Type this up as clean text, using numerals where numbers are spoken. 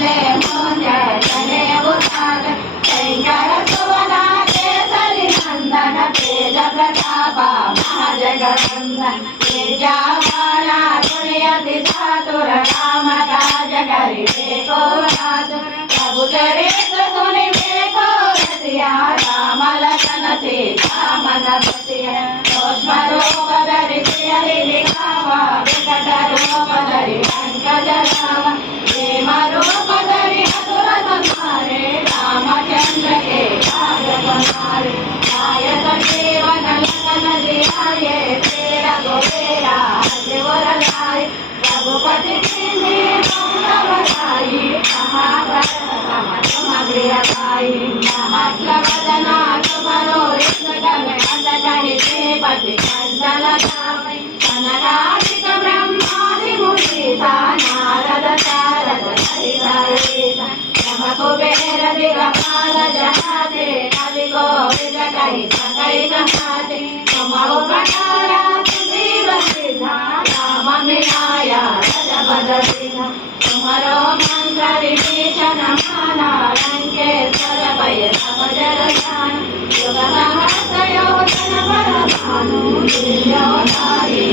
चले मुंजे चले उतार शंकर सुवना केसरी नंदन तेज प्रताप महाजगवंदन विद्यावाना गुणयति चातुर काम काज करिबे को नाथ प्रभु चरित्र सुनिबे को रसिया राम लखन सीता मन बसिया सूक्ष्म रूप धरि सियहि दिखावा विकट रूप धरि पंकज लावा प्रेम रूप धरि असुर संहारे रामचंद्र के काज समारे आय संजीवन लखन जियाए श्री रघुवीरा हरषि लाए रघुपति कीन्ही बहुत बड़ाई महाभारत सम गृह पाई सहस्र वदना तुमरो ऋषगण अस कहि श्रीपति कंचन धाम सनकादिक ब्रह्मादि मुनीसा नारद सारद सहित यम कुबेर दिगपाल जहाते कवि कोविद कहि सकहि कहाते तुम उपकारा सुग्रीव सिद्धा राम मिलाया रजपद सिंहा तुम्हारो मंत्र विभीषण माना लंकेश्वर भय सब जग जान युग सहस्र योजन पर भानु तुल्योधारी